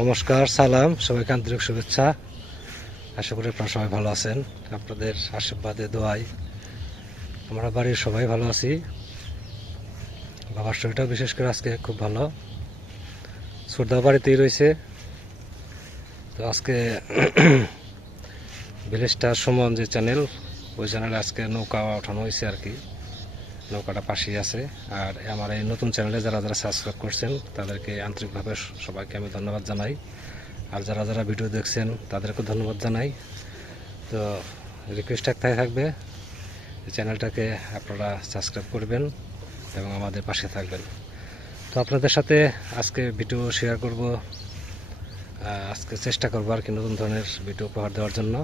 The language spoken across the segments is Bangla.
নমস্কার, সালাম, সবাইকে আন্তরিক শুভেচ্ছা। আশা করি আপনারা সবাই ভালো আছেন। আপনাদের আশীর্বাদে দোয়াই আমরা বাড়ির সবাই ভালো আছি। বাবার শরীরটাও বিশেষ করে আজকে খুব ভালো। সুরদা বাড়িতেই রয়েছে। তো আজকে ভিলেজ স্টার সুমন যে চ্যানেল ওই চ্যানেলে আজকে নৌকা ওঠানো হয়েছে আর কি। নৌকাটা পাশেই আছে। আর আমার এই নতুন চ্যানেলে যারা যারা সাবস্ক্রাইব করছেন, তাদেরকে আন্তরিকভাবে সবাইকে আমি ধন্যবাদ জানাই। আর যারা যারা ভিডিও দেখছেন, তাদেরকে ধন্যবাদ জানাই। তো রিকোয়েস্ট একটাই থাকবে, চ্যানেলটাকে আপনারা সাবস্ক্রাইব করবেন এবং আমাদের পাশে থাকবেন। তো আপনাদের সাথে আজকে ভিডিও শেয়ার করব। আজকে চেষ্টা করব আর কি নতুন ধরনের ভিডিও উপহার দেওয়ার জন্য।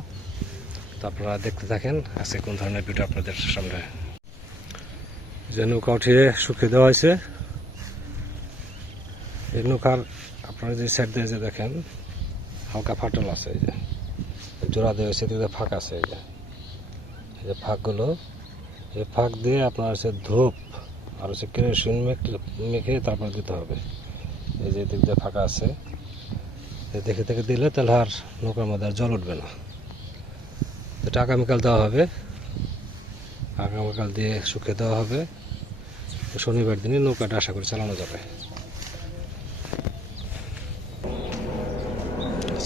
তো আপনারা দেখতে থাকেন আজকে কোন ধরনের ভিডিও আপনাদের সামনে যে নৌকা উঠিয়ে শুকিয়ে দেওয়া হয়েছে। এই নৌকার আপনারা যে সাইড দিয়ে যে দেখেন, হালকা ফাটল আছে এই যে। জোড়া দেওয়া হয়েছে এদিকে ফাঁক আছে এই যে। এই যে ফাঁকগুলো, এই ফাঁক দিয়ে আপনার হচ্ছে ধূপ আর হচ্ছে কেরোসিন মেখে তারপর দিতে হবে। এই যে এদিক দিয়ে ফাঁকা আছে দেখে দেখে দিলে তাহলে আর নৌকার মধ্যে আর জল উঠবে না। এটা আগামীকাল দেওয়া হবে। আগামীকাল দিয়ে শুকিয়ে দেওয়া হবে। শনিবার দিনে নৌকাটা আশা করি চালানো যাবে।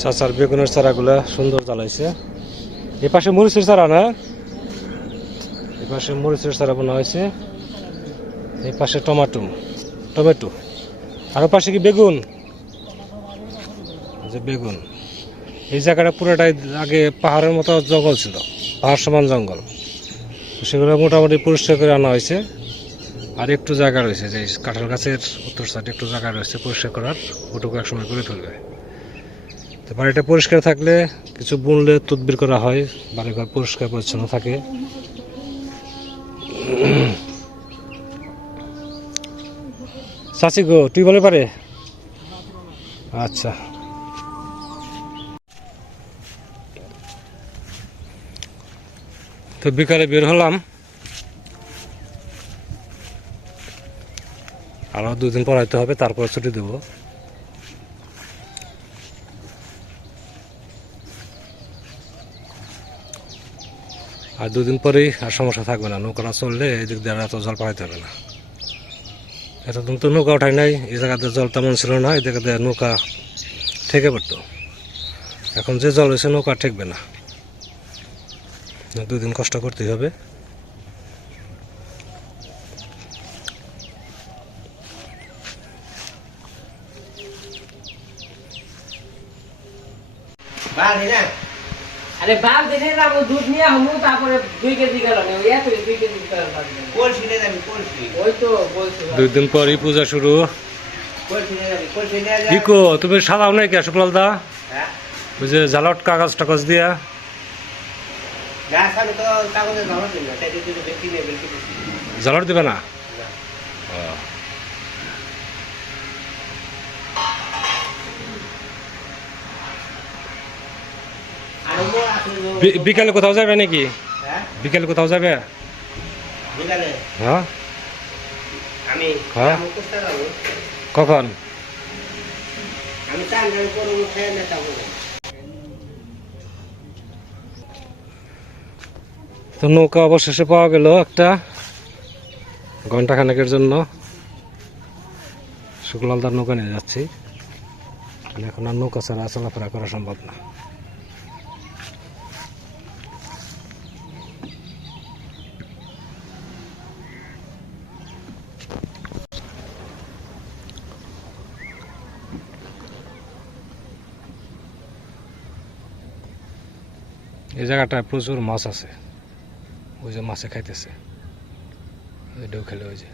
চাচার বেগুনের চারাগুলা সুন্দর জ্বালাইছে। এ পাশে মরিচের চারা না? এ পাশে মরিচের চারা বোনা হয়েছে। এই পাশে টমাটো। টমেটো। আর পাশে কি বেগুন? যে বেগুন। এই জায়গাটা পুরোটাই আগে পাহাড়ের মতো জঙ্গল ছিল, পাহাড় সমান জঙ্গল। সেগুলো মোটামুটি পরিষ্কার করে আনা হয়েছে। আর একটু জায়গা রয়েছে, যে কাঁঠাল গাছের উত্তর সাইডে একটু জায়গা রয়েছে পরিষ্কার করার, ওটুকু একসময় করে ফেলবে। তো বাড়িটা পরিষ্কার থাকলে কিছু বুনলে তদবির করা হয়, বাড়িঘর পরিষ্কার পরিচ্ছন্ন থাকে। চাচি গো, তুই বলে পারে? আচ্ছা। তো বিকালে বের হলাম। আরও দুদিন পড়াইতে হবে, তারপর ছুটি দেব। আর দুদিন পরেই আর সমস্যা থাকবে না, নৌকাটা চললে এই দিক দিয়ে আর এত জল পাঠাইতে হবে না। এতদিন তো নৌকা ওঠাই নাই, এই জায়গাতে জল তেমন ছিল না, এই জায়গাতে নৌকা ঠেকে পড়তো। এখন যে জল হয়েছে নৌকা ঠেকবে না। দুদিন কষ্ট করতেই হবে। বাড়ি আরে বাপ দেখে যাব দুধ নিয়ে হমু তারপরে দুই কেজি গেল কেজি ওই তো বলছি দিন পরই পূজা শুরু। তুমি সাদাও নাই কে শুক্লাল দা হ্যাঁ। ওই যে জালট কাগজ টাগজ দিয়া গাছ আমি তো কাগজে জমা দিন না তাই যদি ব্যক্তি নিয়ে ব্যক্তি জালট দিবে না? বিকালে কোথাও যাবে নাকি? হ্যাঁ? বিকালে কোথাও যাবে? হ্যাঁ? আমি হ্যাঁ? কখন? আমি চান আমি করব খেয়ে না যাব তো নৌকা অবশেষে পাওয়া গেল একটা ঘণ্টা খানেকের জন্য। শুক্লালদার নৌকা নিয়ে যাচ্ছি। এখন আর নৌকা ছাড়া চলাফেরা করা সম্ভব না। এই জায়গাটায় প্রচুর মাছ আছে। ওই যে মাছে খাইতেছে। ওই ঢেউ খেলে ওই যে।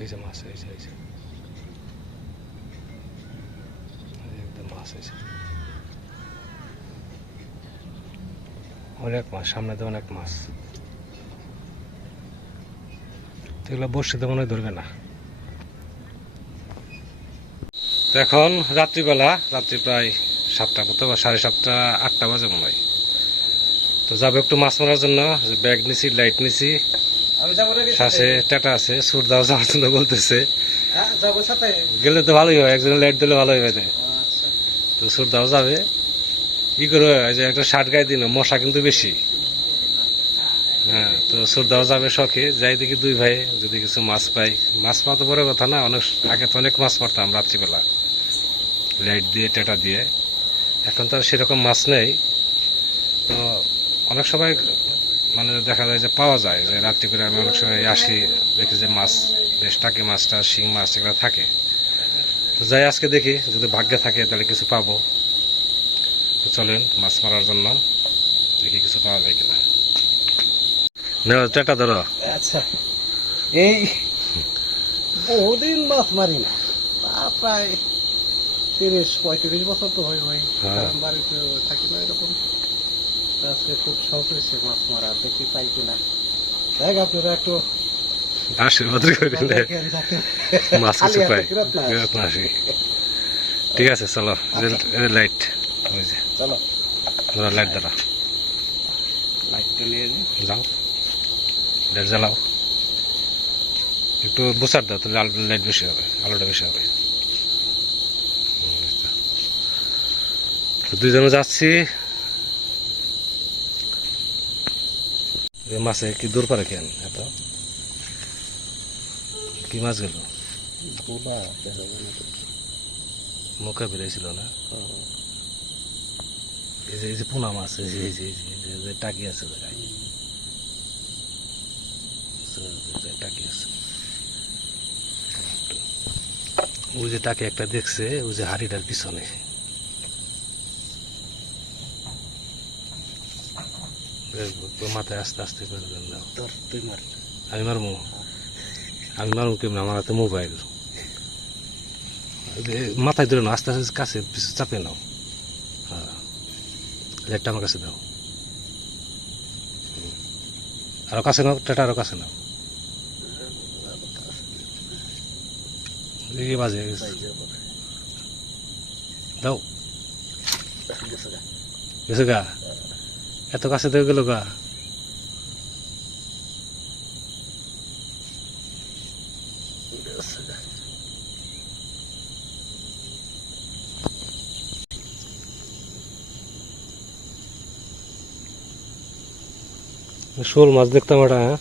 এই যে মাছ যে, এই যে। মাছ, এই অনেক মাছ, সামনে দিয়ে অনেক মাছ। তো এগুলো বর্ষিতে মনে হয় ধরবে না। এখন রাত্রিবেলা, রাত্রি প্রায় সাতটা মতো বা সাড়ে সাতটা, আটটা বাজে মনে হয়। তো যাব একটু মাছ মারার জন্য ব্যাগ নিছি লাইট নিছি। শ্বাসে টেটা আছে সুর দাও যাওয়ার জন্য বলতেছে। হ্যাঁ গেলে তো ভালোই হয় একজন লাইট দিলে ভালোই হবে আচ্ছা। তো সুর দাও যাবে। কি করবে যে একটা শার্ট গায়ে দিন মশা কিন্তু বেশি। হ্যাঁ তো সুর দাও যাবে শখে। যাই দেখি দুই ভাই যদি কিছু মাছ পাই। মাছ পাওয়া তো বড় কথা না অনেক আগে তো অনেক মাছ মারতাম রাত্রিবেলা। লাইট দিয়ে টেটা দিয়ে। এখন তো আর সেরকম মাছ নেই। তো অনেক সময় মানে দেখা যায় যে পাওয়া যায় যে রাত্রি করে আমি অনেক সময় আসি দেখি যে মাছ বেশ টাকি মাছটা শিং মাছ এগুলো থাকে। তো যাই আজকে দেখি যদি ভাগ্যে থাকে তাহলে কিছু পাবো। তো চলেন মাছ মারার জন্য দেখি কিছু পাওয়া যায় কিনা। নেও টেটা ধরো। আচ্ছা। এই বহুদিন মাছ মারি না। প্রায় তিরিশ পঁয়ত্রিশ বছর তো হয় ভাই হ্যাঁ। বাড়িতে থাকি না এরকম। আজকে খুব শখ হয়েছে মাছ মারা দেখি পাই কিনা। দেখ আপনারা একটু আশীর্বাদ করে মাছ কিছু পাই। ঠিক আছে চলো লাইট। ওই যে। চলো। লাইট ধরো। লাইটটা নিয়ে যাও লাইট জ্বালাও। একটু বুসার দাও তাহলে আলো লাইট বেশি হবে আলোটা বেশি হবে। দুইজনে যাচ্ছি এ মাছে কি দূর পারে কেন এত? কি মাছ গেল? মুখে বেরিয়েছিল না? এই যে এই যে পোনা মাছ এই যে- এই যে- এই যে টাকি আছে জায়গায়। টাকি আছে। ওই যে টাকি একটা দেখছে ওই যে হাড়িটার পিছনে এই ব- মাথায় আস্তে আস্তে করে তোর তুই মার। আমি মারবো? আমি মারবো কেমন? আমার হাতে মোবাইল মাথায় ধরে নাও আস্তে আস্তে কাছে পিছু চাপে নাও। হ্যাঁ লেগটা আমার কাছে দাও। হুম। আরও কাছে নাও টেটা আরও কাছে নাও। এই বাজে দাও। গেছে গা। এত কাছে দিয়ে গেল গা? শোল মাছ দেখতাম এটা হ্যাঁ?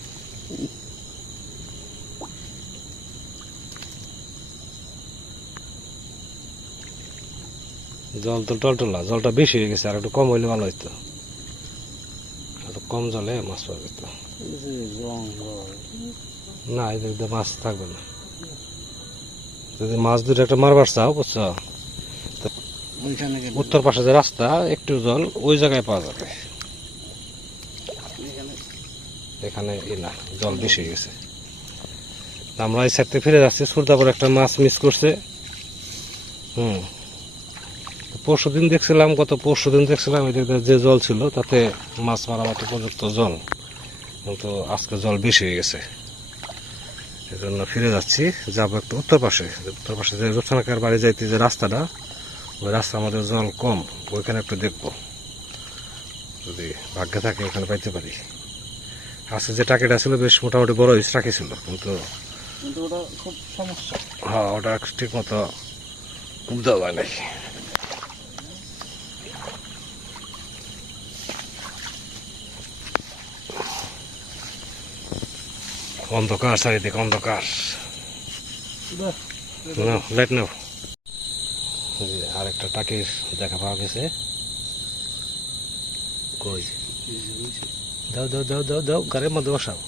জল তো টলটলা, জলটা বেশি হয়ে গেছে, আর একটু কম হইলে ভালো হইতো। কম জলে মাছ পাওয়া যেত। না এদের মাছ থাকবে না। যদি মাছ দুটো একটা মারবার চাও বুঝছ? উত্তর পাশে যে রাস্তা একটু জল ওই জায়গায় পাওয়া যাবে। এখানে ই না জল বেশি হয়ে গেছে। আমরা এই সাইড থেকে ফিরে যাচ্ছি। সুরদাপুর একটা মাছ মিস করছে। হুম। পরশু দিন দেখছিলাম গত পরশু দিন দেখছিলাম এদিকে যে জল ছিল তাতে মাছ মারা মতো উপযুক্ত জল। কিন্তু আজকে জল বেশি হয়ে গেছে। এই জন্য ফিরে যাচ্ছি যাব একটু উত্তর পাশে। উত্তর পাশে যে রূপসানাকার বাড়ি যাইতে যে রাস্তাটা ওই রাস্তা আমাদের জল কম ওইখানে একটু দেখব। যদি ভাগ্যে থাকে ওখানে পাইতে পারি। আজকে যে টাকিটা ছিল বেশ মোটামুটি বড় ইস ছিল। কিন্তু হ্যাঁ ওটা ঠিক মতো দেওয়া হয় নাই। অন্ধকার চারিদিকে অন্ধকার। নাও লাইট নাও যে আরেকটা টাকির দেখা পাওয়া গেছে। কই? দাও দাও দাও দাও দাও গাড়ির মধ্যে বসাও।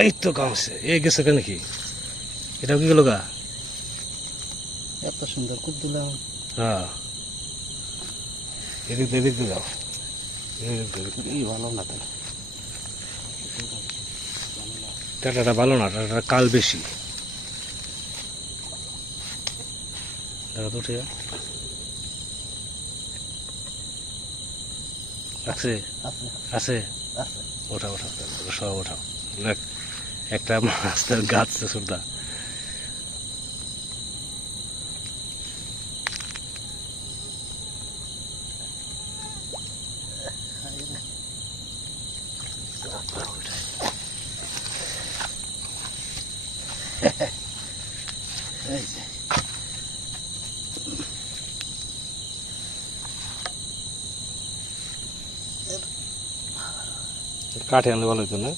এই তো কামছে এই গেছে কেন কি? এটা কি গেল গা? এত সুন্দর খুব দিলাম। হ্যাঁ। এদিক দিয়ে এদিক দিয়ে যাও। এই ভালো না তাহলে। টাটাটা ভালো না টাটাটা কাল বেশি। তো উঠে। আছে? আছে। ওঠাও ওঠাও সব ওঠাও। একটা মাছ তার গাছ সুদ্ধা কাঠে আনলে ভালো হতো না।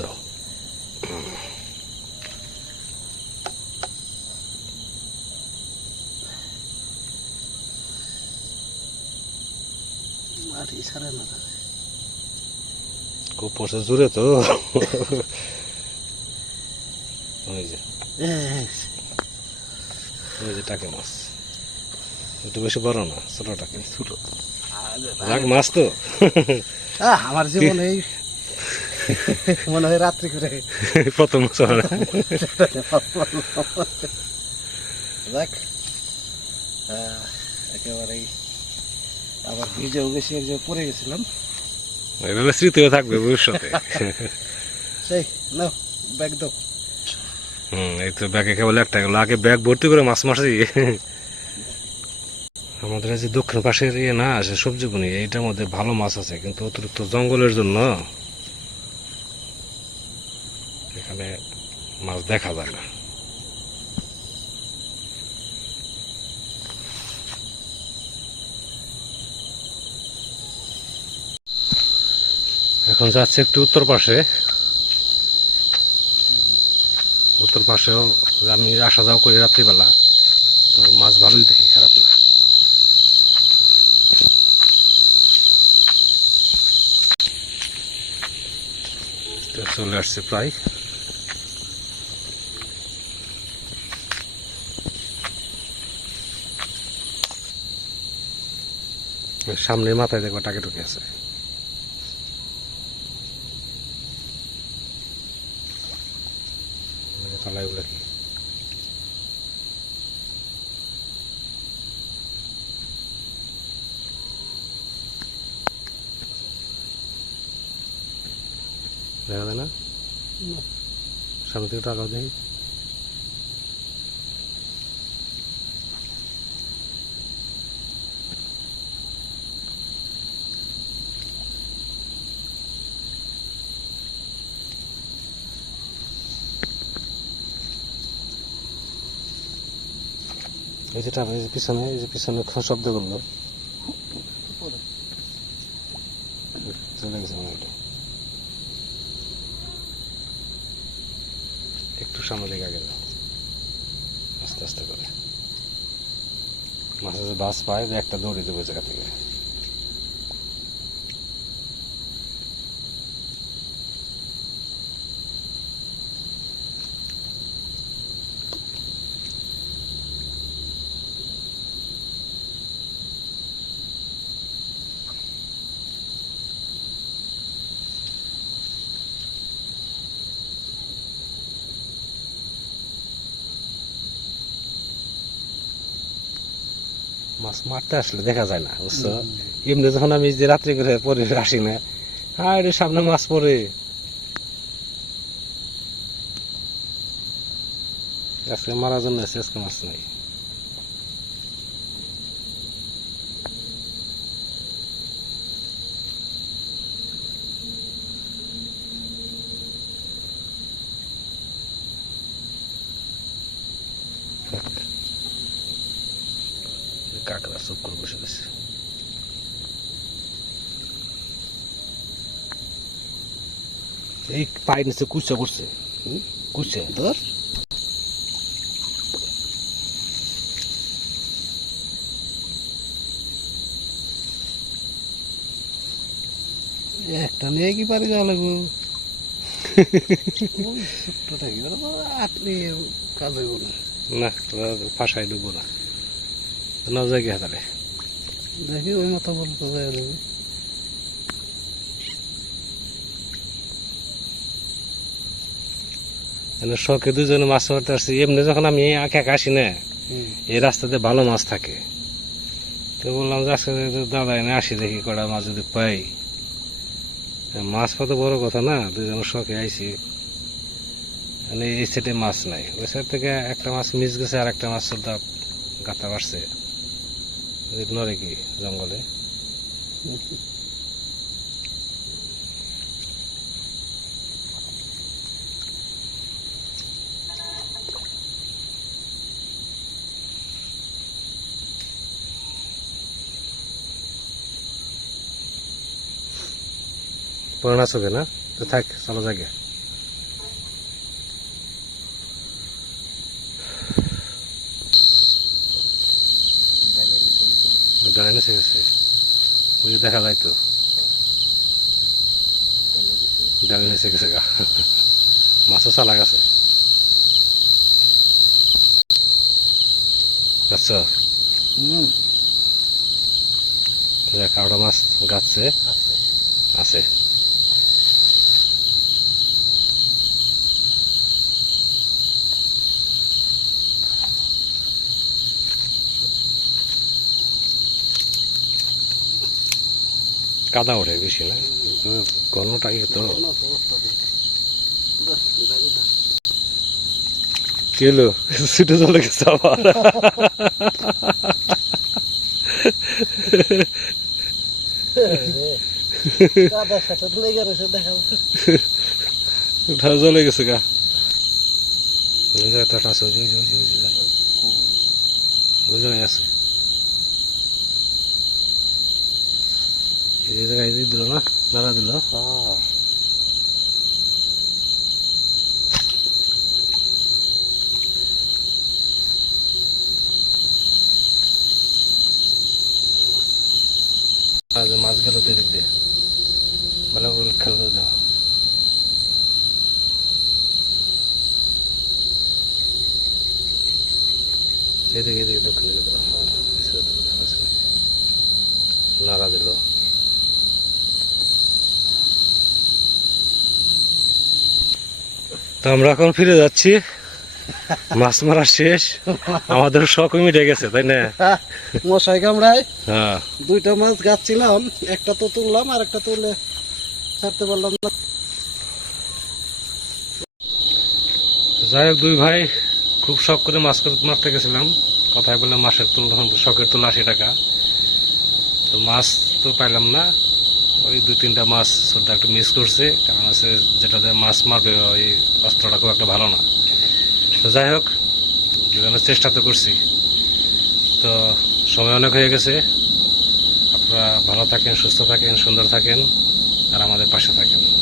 না। খুব পড়ছে জোরে তো। এই, যে টাকে মাছ। একটু বেশি বড় না ছোট টাকে ছোট। যাক মাছ তো। আমার জীবনে এই মনে হয় রাত্রি করে। প্রথম আহ, একেবারেই আবার ভিজেও গেছি এক জায়গায় পড়ে গেছিলাম। এভাবে স্মৃতি হয়ে থাকবে ভবিষ্যতে। সেই না ব্যাগ দাও। হুম, এই তো ব্যাগে কেবল একটা গেল। আগে ব্যাগ ভর্তি করে মাছ মারছি। আমাদের যে দক্ষিণ পাশের ইয়ে না আছে সবজি বনি, এইটার মধ্যে ভালো মাছ আছে, কিন্তু অতিরিক্ত জঙ্গলের জন্য এখানে মাছ দেখা যায় না। এখন যাচ্ছে একটু উত্তর পাশে। উত্তর পাশেও আমি আসা যাওয়া করি রাত্রিবেলা, তো মাছ ভালোই দেখি, খারাপ না। চলে আসছে প্রায়। সামনে মাথায় দেখব টাকে টুকে আছে। তলায় বলে কি দেখা যায় না সামনে এই যে এই পিছনে, এই যে পিছনে শব্দ করল। চলে গেছে। একটু সামনে দিকে আগে আস্তে আস্তে করে। মাঝে বাস পায় একটা দৌড়ে দেবো জায়গা থেকে। মাছ মারতে আসলে দেখা যায় না, বুঝছ? এমনি যখন আমি যে রাত্রি করে পরে আসি না হ্যাঁ সামনে মাছ পড়ে। আজকে মারার জন্য আজকে মাছ নাই। কাকড়া চুপ করে বসে গেছে এই পায়ের নিচে কুচা করছে হুম? কুচা। ধর। একটা নিয়ে কি পারি যাওয়া লাগবো? ছোট্টটা কি আটলে কাজ হইব না। না ফাঁসাই ডুবো না। না হাতারে? দেখি ওই মতো বলতে যায় দেবে মানে শখে দুজনে মাছ মারতে আসছি। এমনি যখন আমি একা একা আসি না এই রাস্তাতে ভালো মাছ থাকে। তো বললাম যে আজকে দাদা এনে আসি দেখি কটা মাছ যদি পাই। মাছ পাতো বড় কথা না দুজনের শখে আইছি। মানে এই সাইডে মাছ নাই। ওই সাইড থেকে একটা মাছ মিস গেছে আর একটা মাছ সদ্যা গাতা বাড়ছে। নড়ে জঙ্গলে? পড়ানা সবে না? তো থাক চলো জায়গা ডালে এসে গেছে বুঝে দেখা যায় তো। ডালে এসে গেছে গা মাছও চালা গেছে আচ্ছা। কাউটা মাছ গাছে আছে। কাদা ওঠে বেশি না ঘনটা তো হোক। কেলো ছুটে চলে গেছে আবার চলে গেছে গা ওই আছে ওই যে ওই যে ওই যে ওই যে যাই। ওই জায়গায় আছে এই জায়গায় দিল না নাড়া দিল মাছ গেল দিক দিয়ে ভালো করে খেয়াল করে দাও এদিকে এদিকে দক্ষিণ দিকে। নাড়া দিল তো আমরা এখন ফিরে যাচ্ছি। মাছ মারা শেষ। আমাদের শখ মিটে গেছে তাই না? মশাই কামড়ায়। হ্যাঁ। দুইটা মাছ গাচ্ছিলাম একটা তো তুললাম আর একটা তুলে ছাড়তে পারলাম না। যাই হোক দুই ভাই খুব শখ করে মাছ মারতে গেছিলাম। কথায় বললাম মাসের তুল শখের তুল আশি টাকা। তো মাছ তো পাইলাম না। ওই দু তিনটা মাছ শ্রদ্ধা একটু মিস করছে। কারণ হচ্ছে যেটাতে মাছ মারবে, ওই অস্ত্রটা খুব একটা ভালো না। তো যাই হোক, দুজনের চেষ্টা তো করছি। তো সময় অনেক হয়ে গেছে। আপনারা ভালো থাকেন, সুস্থ থাকেন, সুন্দর থাকেন, আর আমাদের পাশে থাকেন।